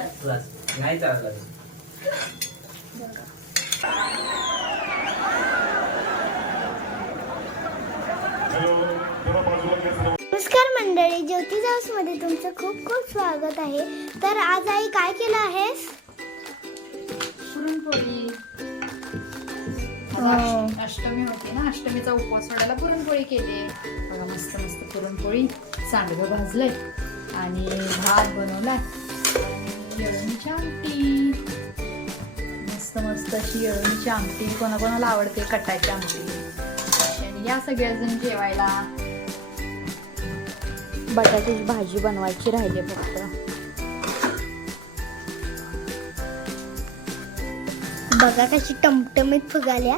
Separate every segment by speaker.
Speaker 1: नाही चालला.
Speaker 2: नमस्कार मंडळी ज्योती हाऊसमध्ये तुमचं खूप खूप स्वागत आहे. तर आज आई काय केलं आहेस?
Speaker 3: पुरणपोळी आज
Speaker 2: हो.
Speaker 3: अष्ट- अष्टमी होती ना अष्टमीचा उपवास सोडायला पुरणपोळी केली. बघा मस्त मस्त पुरणपोळी सांडगं भाजलंय आणि भात बनवलाय. आणि येळवणीची आमटी मस्त मस्त अशी येळवणीची आमटी कोणाकोणाला आवडते कटाची आमटी. आणि या सगळ्याजण जेवायला. बटाट्याची भाजी बनवायची राहिली फक्त.
Speaker 2: बघा कशी टमटमीत फुगाल्या.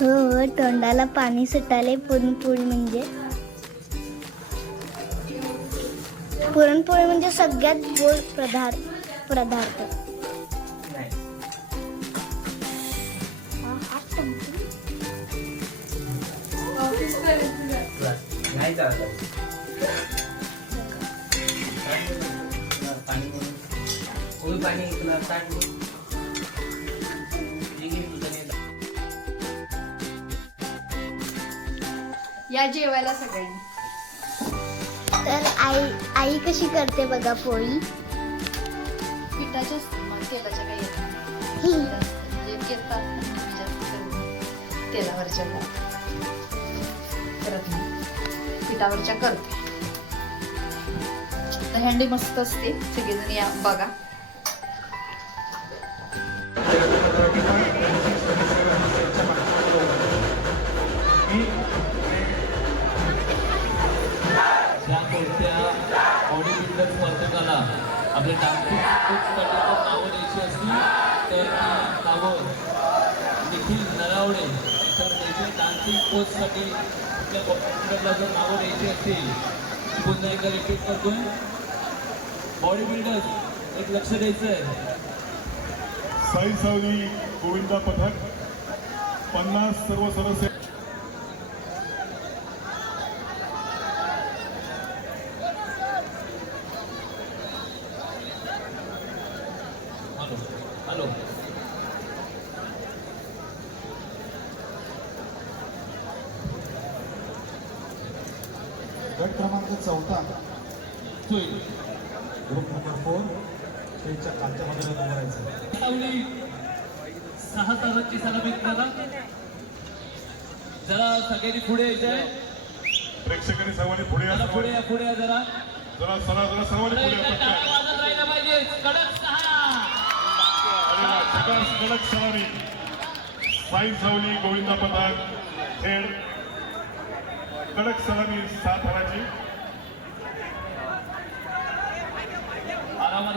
Speaker 2: हो तोंडाला पाणी सुटाले पुरणपोळी म्हणजे. पुरणपोळी म्हणजे सगळ्यात गोड पदार्थ पदार्थ.
Speaker 3: या जेवायला सगळ्यांनी.
Speaker 2: तर आई आई कशी करते बघा पोळी?
Speaker 3: पिठाच्या तेलाच्या काही येत नाही.
Speaker 2: ही.
Speaker 3: म्हणजे येतात पण मी जास्त करून तेलावरच्या करत करत नाही. पिठावरच्या करते. तर हंडी मस्त असते सगळेजण या बघा.
Speaker 4: डान्सिंग आपल्या जर नावं द्यायची असतील पुन्हा एकदा रिपीट करतो. बॉडी बिल्डर एक लक्ष द्यायचं आहे
Speaker 5: साई सावली गोविंदा पथक पन्नास सर्व सदस्य
Speaker 6: गट क्रमांक चौथा.
Speaker 4: होईल
Speaker 6: ग्रुप नंबर फोर स्टेजच्या खालच्या बाजूला
Speaker 4: सावली सहा तासाची सलामी करा जरा सगळ्यांनी पुढे यायचंय
Speaker 5: प्रेक्षकांनी सर्वांनी पुढे या.
Speaker 4: जरा पुढे. या पुढे या जरा.
Speaker 5: जरा सरा जरा सर्वांनी पुढे.
Speaker 4: वाजत राहिलं पाहिजे. कडक सहा
Speaker 5: कडक सलामी साई सावली गोविंदा पथक थेड कडक सलामी सात हाराची
Speaker 4: आरामात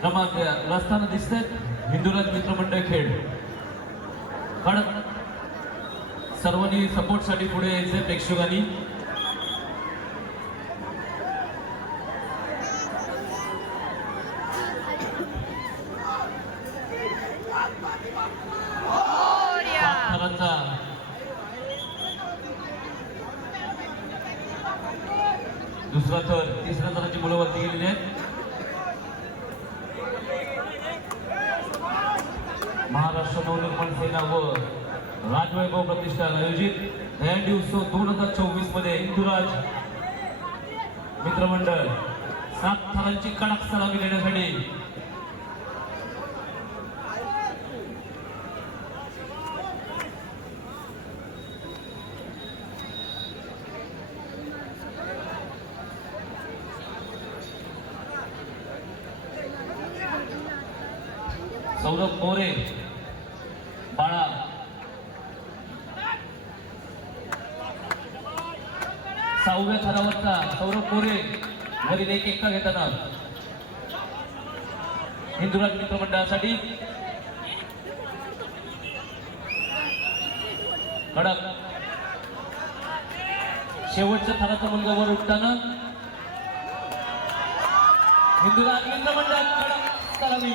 Speaker 4: क्रमांक रस्ताना दिसतात हिंदुराज मित्रमंडळ खेळ. खडक सर्वांनी सपोर्टसाठी पुढे यायचे प्रेक्षकांनी. दुसरा थर तिसऱ्या थराची मुलं वरती गेलेली आहेत. महाराष्ट्र सेना व राजवैभव प्रतिष्ठान आयोजित. दहंडी उत्सव दोन हजार चोवीसमध्ये हिंदुराज मित्रमंडळ सात थरांची कडक सलामी देण्यासाठी सौरभ मोरे सहाव्या थरावरचा सौरभ मोरे वरील एक एकटा घेताना हिंदुराज मित्रमंडळासाठी कडक. शेवटच्या थराचा मुलगा वर उठताना. हिंदुराज मित्रमंडळ कडक.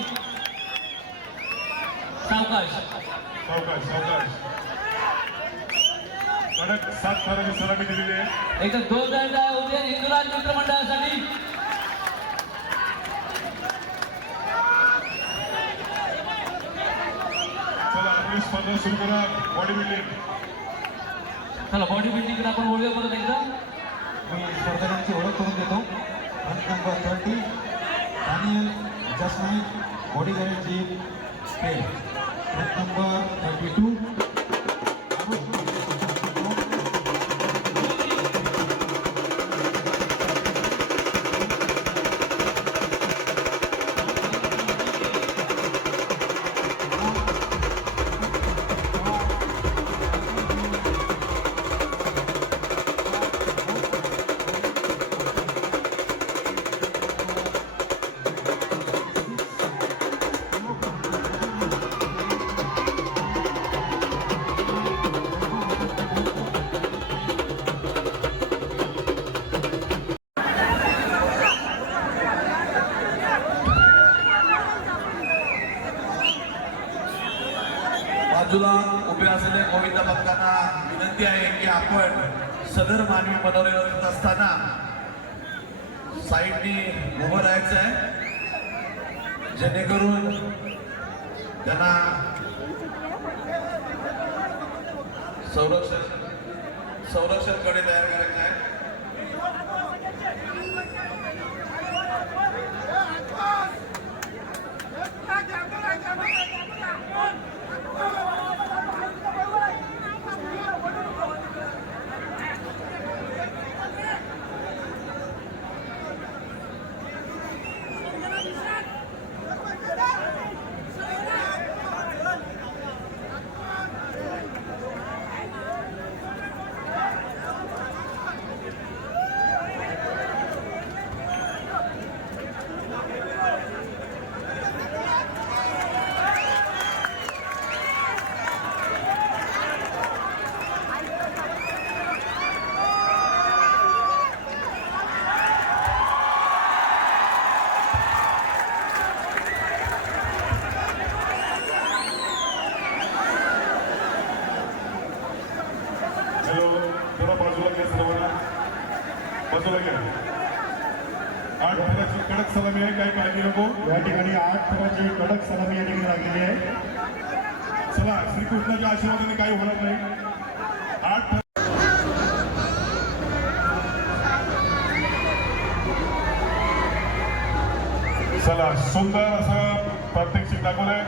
Speaker 4: सावकाश.
Speaker 5: सावकाश सावकाश. कडक सात थराची सलामी दिलेली आहे
Speaker 4: एकदा दोन दंड होते हिंदुराज मित्रमंडळासाठी
Speaker 5: चला आपली स्पर्धा सुरू करा. बॉडी बिल्डिंग
Speaker 4: चला बॉडी बिल्डिंग आपण बोलूया परत एकदा.
Speaker 6: मी स्पर्धकांची ओळख करून देतो. Run number twenty Daniel Jasnaik body गॅरेंटची खेळ रन नंबर थर्टी टू
Speaker 7: बाजूला उभे असलेल्या गोविंद भक्तांना विनंती आहे की आपण सदर मानवी मनोरंजन करत असताना साईडनी उभं राहायचं आहे. जेणेकरून त्यांना संरक्षण संरक्षणकडे तयार करायचं आहे
Speaker 5: हॅलो जरा बाजूला घ्या सर्वांना बाजूला घ्या आठ थराची कडक सलामी आहे काही काळजी नको.
Speaker 6: या ठिकाणी आठ थराची कडक सलामी या ठिकाणी लागलेली आहे.
Speaker 5: चला श्रीकृष्णाच्या आशीर्वादाने काही होणार नाही. आठ चला सुंदर असं प्रात्यक्षिक दाखवलंय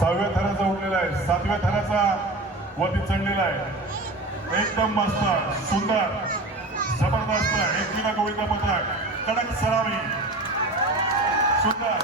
Speaker 5: सहाव्या थराचा उडलेला आहे. सातव्या थराचा वरती चढलेला आहे. एकदम मस्त सुंदर जबरदस्त एकविरा गोविंद पत्रक कडक सलामी सुंदर